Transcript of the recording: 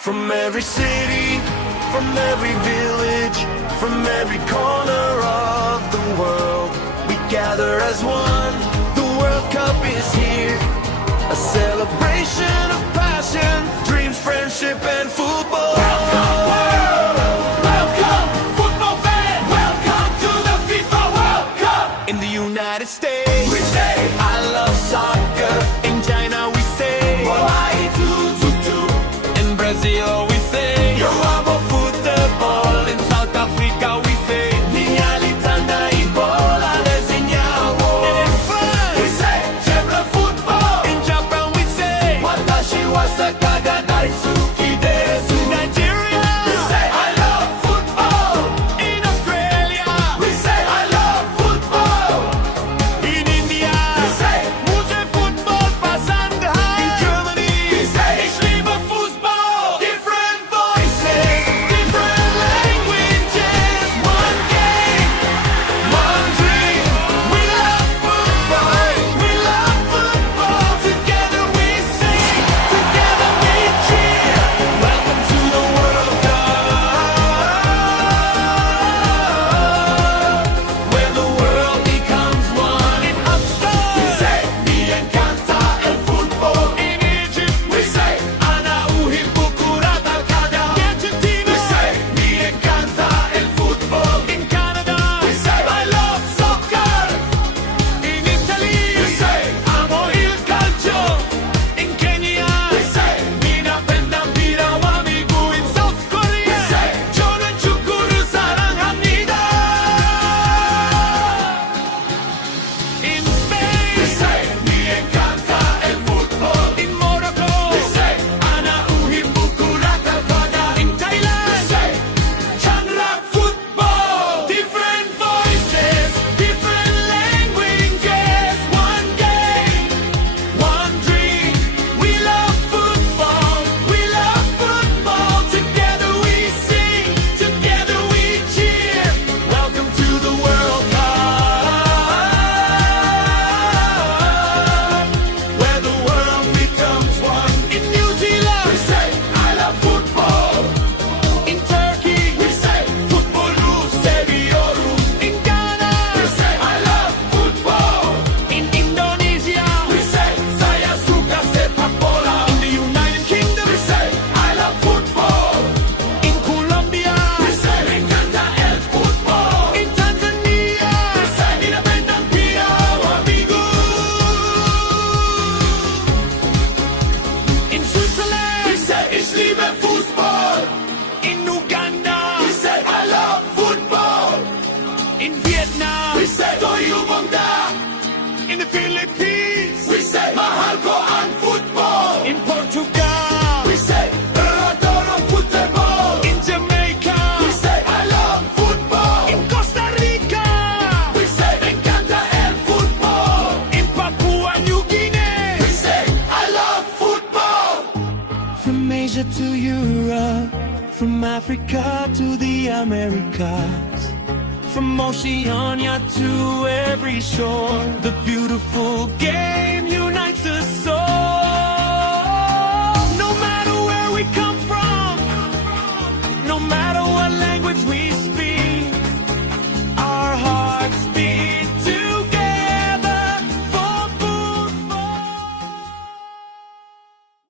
From every city, from every village, from every corner of the world, we gather as one. The World Cup is here, a celebration of passion, dreams, friendship, and football. Welcome world, welcome football fan, welcome to the FIFA World Cup. In the United States, we say I love soccer. In China, we say Hawaii tutu. In Brazil, we say yo amo football. In South Africa, we say niña litanda y bola deseñamos. And in France, we say chévere football. In Japan, we say watashi wa sakaga daisuki desu. Nigeria, we say I love football. In Australia, we say I love football. In India, we say mucho football pasando. In Germany, we say ich liebe Fußball. Different voices, different languages, one game, one dream. We love football, we love football. Together we sing, together we cheer. Welcome to the World Cup, where the world becomes one. In Amsterdam, we say me encanta el fútbol. In Egypt, we say ana uhibbu kurata al-qadam. In Argentina, we say me encanta el fútbol. In Canada, we say I love soccer. In Italy, we say amo il calcio. In Kenya, we say mi napenda mpira wa miguu. In South Korea, we say 저는 축구를 사랑합니다. In Spain, we say me encanta el fútbol. In Morocco, we say ana uhibbu kurata al-qadam. In Thailand, we sayฉันรักฟุตบอล. Different voices, different languages, one game, one dream. We love football, we love football. Together we sing, together we cheer. Welcome to the World Cup, where the world becomes one. In New Zealand, we say I love football. In Turkey, we say futbolu seviyorum. In Ghana, we say I love football. In Indonesia, we say saya suka sepak bola. In the United Kingdom, we say I love football. In Colombia, we say me encanta el fútbol. In Tanzania, we say mi napenda mpira wa miguu. In Switzerland, we say ich liebe Fußball. In Uganda, we say I love football. In Vietnam, we say Toyu Bongda. In the Philippines, we say mahal ko ang football. In Portugal, we say adoro football. In Jamaica, we say I love football. In Costa Rica, we say me encanta el fútbol. In Papua New Guinea, we say I love football. From Asia to Europe, from Africa to the Americas, from Oceania to every shore, the beautiful game